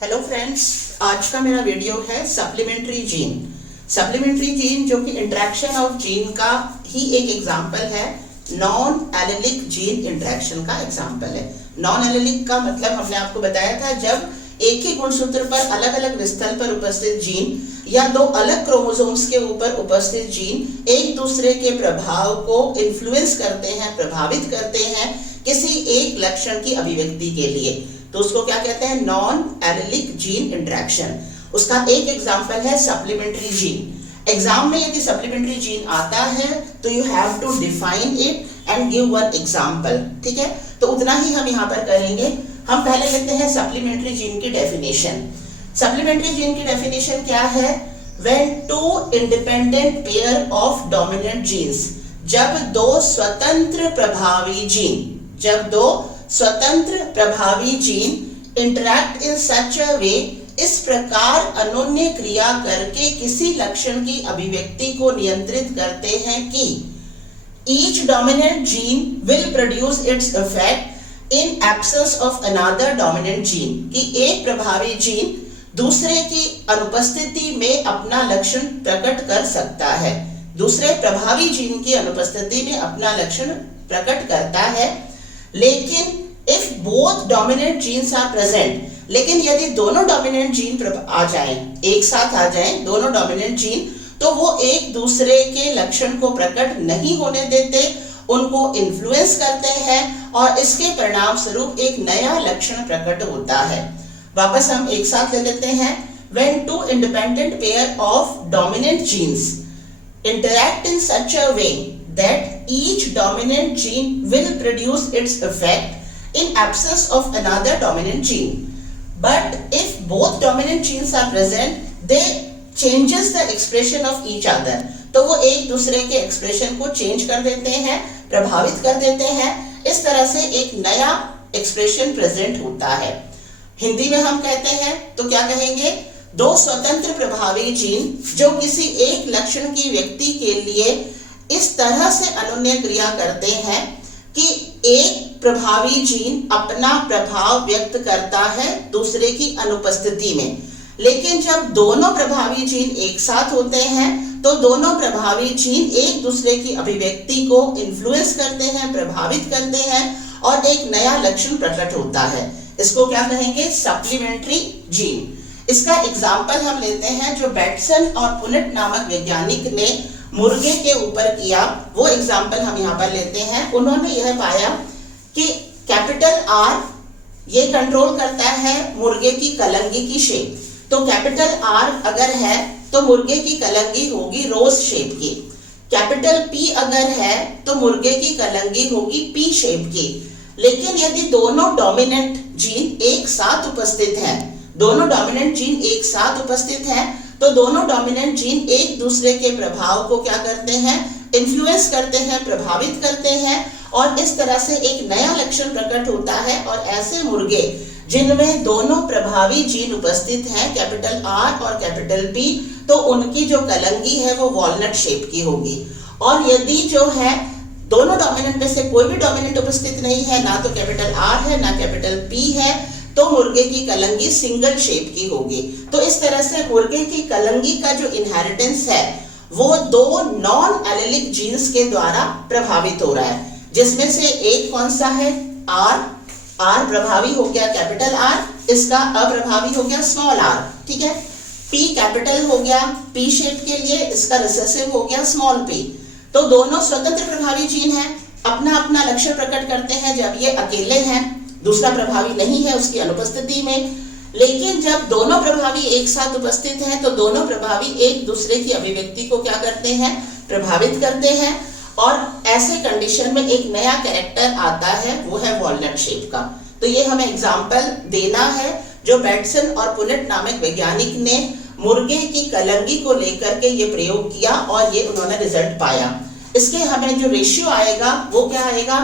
Hello friends, आज का मेरा वीडियो है सप्लीमेंट्री जीन। सप्लीमेंट्री जीन जो कि इंटरेक्शन ऑफ जीन का ही एक एग्जांपल है, नॉन एलेलिक जीन इंटरेक्शन का एग्जांपल है। नॉन एलेलिक का मतलब हमने आपको बताया था जब एक ही गुणसूत्र पर अलग अलग स्थल पर उपस्थित जीन या दो अलग क्रोमोसोम्स के ऊपर उपस्थित जीन एक दूसरे के प्रभाव को इन्फ्लुएंस करते हैं, प्रभावित करते हैं किसी एक लक्षण की अभिव्यक्ति के लिए, तो उसको क्या कहते हैं? Non allylic gene interaction. उसका एक एग्जांपल है सप्लीमेंट्री जीन। एग्जाम में यदि सप्लीमेंट्री जीन आता है तो you have to define it and give one example. ठीक है, तो उतना ही हम यहाँ पर करेंगे। हम पहले लेते हैं सप्लीमेंट्री जीन की डेफिनेशन। सप्लीमेंट्री जीन की डेफिनेशन क्या है? When two independent pair of dominant genes, जब दो स्वतंत्र प्रभावी जीन इंटरैक्ट इन सच अ वे, इस प्रकार अनोन्य क्रिया करके किसी लक्षण की अभिव्यक्ति को नियंत्रित करते हैं कि each dominant gene will produce its effect in absence of another dominant gene, कि एक प्रभावी जीन दूसरे की अनुपस्थिति में अपना लक्षण प्रकट कर सकता है, दूसरे प्रभावी जीन की अनुपस्थिति में अपना लक्षण प्रकट करता है। लेकिन if both dominant genes are present, लेकिन यदि दोनों डोमिनेंट जीन आ जाएं, एक साथ आ जाएं दोनों डोमिनेंट जीन, तो वो एक दूसरे के लक्षण को प्रकट नहीं होने देते, उनको इन्फ्लुएंस करते हैं और इसके परिणाम स्वरूप एक नया लक्षण प्रकट होता है। वापस हम एक साथ ले लेते हैं। When two independent pair of dominant genes interact in such a way that each dominant gene will produce its effect in absence of another dominant gene, but if both dominant genes are present, they changes the expression of each other, तो वो एक दूसरे के expression को change कर देते हैं, प्रभावित कर देते हैं। इस तरह से एक नया एक्सप्रेशन प्रेजेंट होता है। हिंदी में हम कहते हैं तो क्या कहेंगे? दो स्वतंत्र प्रभावी जीन जो किसी एक लक्षण की व्यक्ति के लिए इस तरह से अनोन्य क्रिया करते हैं कि एक प्रभावी जीन अपना प्रभाव व्यक्त करता है दूसरे की अनुपस्थिति में, लेकिन जब दोनों प्रभावी जीन एक साथ होते हैं तो दोनों प्रभावी जीन एक दूसरे की अभिव्यक्ति को इन्फ्लुएंस करते हैं, प्रभावित करते हैं और एक नया लक्षण प्रकट होता है। इसको क्या कहेंगे? Supplementary gene. इसका एग्जाम्पल हम लेते हैं जो बैटसन और पुनेट नामक वैज्ञानिक ने मुर्गे के ऊपर किया, वो एग्जाम्पल हम यहाँ पर लेते हैं। उन्होंने यह पाया कि कैपिटल आर ये कंट्रोल करता है मुर्गे की कलंगी की शेप, तो कैपिटल आर अगर है तो मुर्गे की कलंगी होगी रोज शेप की, कैपिटल पी अगर है तो मुर्गे की कलंगी होगी पी शेप की। लेकिन यदि दोनों डोमिनेंट जीन एक साथ उपस्थित हैं, दोनों डोमिनेंट जीन एक साथ उपस्थित हैं, तो दोनों डोमिनेंट जीन एक दूसरे के प्रभाव को क्या करते हैं? इन्फ्लुएंस करते हैं, प्रभावित करते हैं और इस तरह से एक नया लक्षण प्रकट होता है। और ऐसे मुर्गे जिनमें दोनों प्रभावी जीन उपस्थित हैं, कैपिटल आर और कैपिटल पी, तो उनकी जो कलंगी है वो वॉलनट शेप की होगी। और यदि जो है दोनों डोमिनेंट में से कोई भी डोमिनेंट उपस्थित नहीं है, ना तो कैपिटल आर है ना कैपिटल पी है, तो मुर्गे की कलंगी सिंगल शेप की होगी। तो इस तरह से मुर्गे की कलंगी का जो इनहेरिटेंस है वो दो नॉन एलेलिक जीन्स के द्वारा प्रभावित हो रहा है, जिसमें से एक कौन सा है? आर प्रभावी हो गया कैपिटल आर, इसका अप्रभावी हो गया स्मॉल आर। ठीक है, पी कैपिटल हो गया पी शेप के लिए, इसका रिसेसिव हो गया स्मॉल पी। तो दोनों स्वतंत्र प्रभावी जीन हैं, अपना अपना लक्षण प्रकट करते हैं जब ये अकेले हैं, दूसरा प्रभावी नहीं है उसकी अनुपस्थिति में। लेकिन जब दोनों प्रभावी एक साथ उपस्थित हैं तो दोनों प्रभावी एक दूसरे की अभिव्यक्ति को क्या करते हैं? प्रभावित करते हैं और ऐसे कंडीशन में एक नया कैरेक्टर आता है, वो है वॉलनट शेप का। तो ये हमें एग्जाम्पल देना है जो बैटसन और पुनेट नामक वैज्ञानिक ने मुर्गे की कलंगी को लेकर के ये प्रयोग किया और ये उन्होंने रिजल्ट पाया। इसके हमें जो रेशियो आएगा वो क्या आएगा?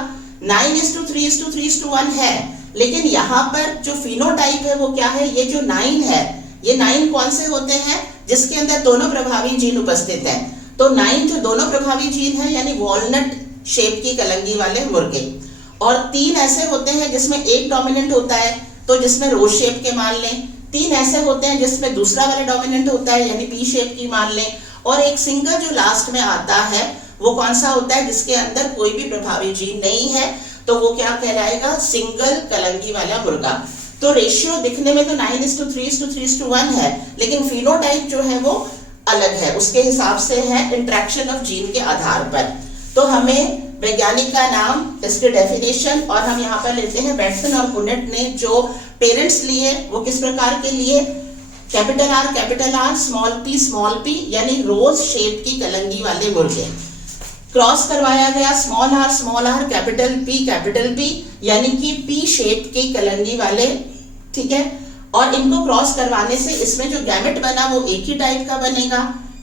9:3:3:1 है। लेकिन यहाँ पर जो फिनोटाइप है वो क्या है? ये जो 9 है, ये 9 कौन से होते हैं? जिसके अंदर दोनों प्रभावी जीन उपस्थित हैं। तो 9 जो दोनों प्रभावी जीन है यानी वॉलनट शेप की कलंगी वाले मुर्गे, और 3 ऐसे होते हैं जिसमें एक डोमिनेंट होता है, तो जिसमें रोज शेप के मान लें, तीन ऐसे होते हैं जिसमें दूसरा वाला डोमिनेंट होता है, यानी पी शेप की मान लें, और एक सिंगल जो लास्ट में आता है वो कौन सा होता है, जिसके अंदर कोई भी प्रभावी जीन नहीं है, तो वो क्या कहलाएगा, सिंगल कलंगी वाला मुर्गा। तो रेशियो दिखने में तो 9:3:3:1 है, लेकिन फिनोटाइप जो है वो अलग है, उसके हिसाब से है इंटरेक्शन ऑफ जीन के आधार पर। तो हमें वैज्ञानिक का नाम, इसके डेफिनेशन, और हम यहाँ पर लेते हैं बेटसन और पुनेट ने जो पेरेंट्स लिए वो किस प्रकार के लिए, कैपिटल आर स्मॉल पी यानी रोज शेप की कलंगी वाले मुर्गे। क्रॉस करवाया गया स्मॉल आर कैपिटल पी यानी कि पी शेप की कलंगी वाले, ठीक है। और इनको क्रॉस करवाने से इसमें जो गैमेट बना वो एक ही टाइप का बनेगा,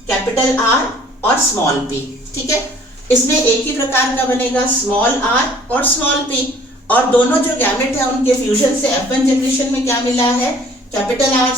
कैपिटल आर और स्मॉल पी, ठीक है। इसमें एक ही प्रकार का बनेगा, स्मॉल आर और स्मॉल पी, और दोनों जो गैमेट है उनके फ्यूजन से F1 जनरेशन में क्या मिला है, capital R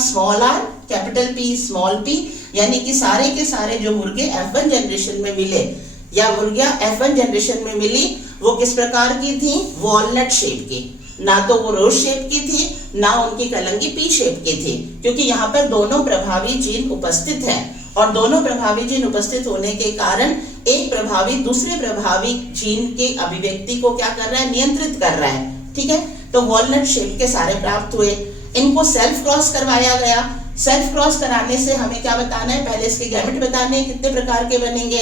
capital P small P, यानी कि सारे के सारे जो मुर्गे F1 जनरेशन में मिले या मुर्गियां F1 जनरेशन में मिली वो किस प्रकार की थी, वॉलनट शेप की, ना तो वो रोज शेप की थी ना उनकी कलंगी पी शेप की थी, क्योंकि यहाँ पर दोनों प्रभावी जीन उपस्थित हैं, और दोनों प्रभावी जीन उपस्थित होने के कारण एक प्रभावी दूसरे प्रभावी जीन के अभिव्यक्ति को क्या कर रहा है, नियंत्रित कर रहा है, ठीक है। तो वॉलनट शेप के सारे प्राप्त हुए। इनको सेल्फ क्रॉस करवाया गया। सेल्फ क्रॉस कराने से हमें क्या बताना है, पहले इसके गैमेट बताने हैं, कितने प्रकार के बनेंगे,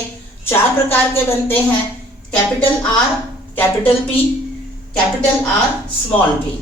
4 प्रकार के बनते हैं, capital R capital P, capital R small P,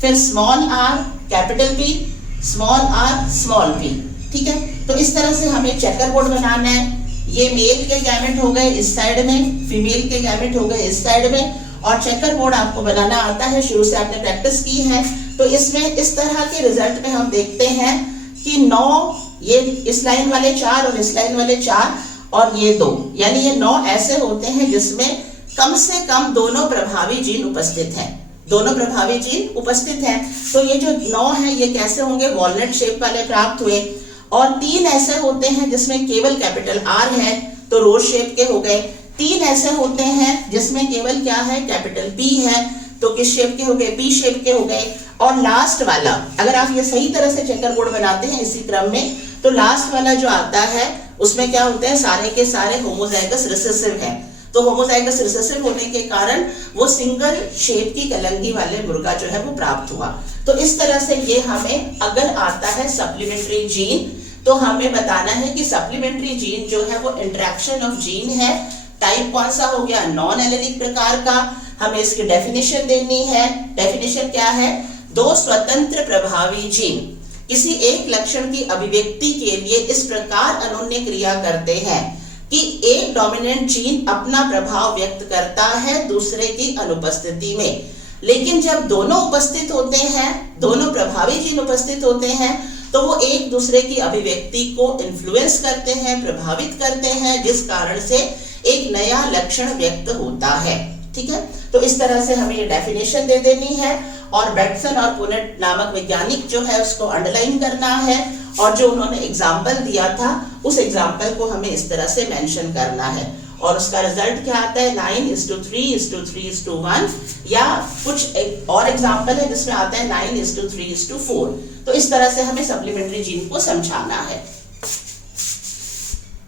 फिर small R capital P, small R small P, ठीक है। तो इस तरह से हमें चेकर बोर्ड बनाना है। ये मेल के गैमेट हो गए इस साइड में, फीमेल के गैमेट हो गए इस साइड में, और चेकर बोर्ड आपको बनाना आता है, शुरू से आपने प्रैक्टिस की है। तो इसमें इस तरह के रिजल्ट में हम देखते हैं कि 9, ये इस लाइन वाले 4 और इस लाइन वाले 4 और ये 2, यानी ये 9 ऐसे होते हैं जिसमें कम से कम दोनों प्रभावी जीन उपस्थित हैं, दोनों प्रभावी जीन उपस्थित हैं। तो ये जो 9 है ये कैसे होंगे, वॉलनट शेप वाले प्राप्त हुए। और 3 ऐसे होते हैं जिसमें केवल कैपिटल आर है, तो रोज शेप के हो गए। 3 ऐसे होते हैं जिसमें केवल क्या है, कैपिटल पी है, तो किस शेप के हो गए, पी शेप के हो गए। और लास्ट वाला, अगर आप ये सही तरह से चेकर बोर्ड बनाते हैं इसी क्रम में, तो लास्ट वाला जो आता है उसमें क्या होते हैं, सारे के सारे होमोजाइगस रिसेसिव है। तो होमोजाइगस रिसेसिव होने के कारण वो सिंगल शेप की कलंगी वाले मुर्गा जो है वो प्राप्त हुआ। तो इस तरह से ये हमें अगर आता है सप्लीमेंट्री जीन, तो हमें बताना है कि सप्लीमेंट्री जीन जो है वो इंटरेक्शन ऑफ जीन है, टाइप कौन सा हो गया, नॉन एलेलिक प्रकार का। हमें इसकी डेफिनेशन देनी है। डेफिनेशन क्या है, 2 स्वतंत्र प्रभावी जीन किसी एक लक्षण की अभिव्यक्ति के लिए इस प्रकार अनोन्य क्रिया करते हैं कि एक डोमिनेंट जीन अपना प्रभाव व्यक्त करता है दूसरे की अनुपस्थिति में। लेकिन जब दोनों उपस्थित होते हैं, दोनों प्रभावी जीन उपस्थित होते हैं, तो वो एक दूसरे की अभिव्यक्ति को इन्फ्लुएंस करते हैं, प्रभावित करते हैं, जिस कारण से एक नया लक्षण व्यक्त होता है, ठीक है। तो इस तरह से हमें ये डेफिनेशन दे देनी है, और बेटसन और पुनेट नामक वैज्ञानिक जो है उसको अंडरलाइन करना है, और जो उन्होंने एग्जाम्पल दिया था उस एग्जाम्पल को हमें इस तरह से मेंशन करना है। और उसका रिजल्ट क्या आता है, 9:3:3:1, या कुछ एक और एग्जाम्पल है जिसमें आता है 9:3:4। तो इस तरह से हमें सप्लीमेंट्री जीन को समझाना है।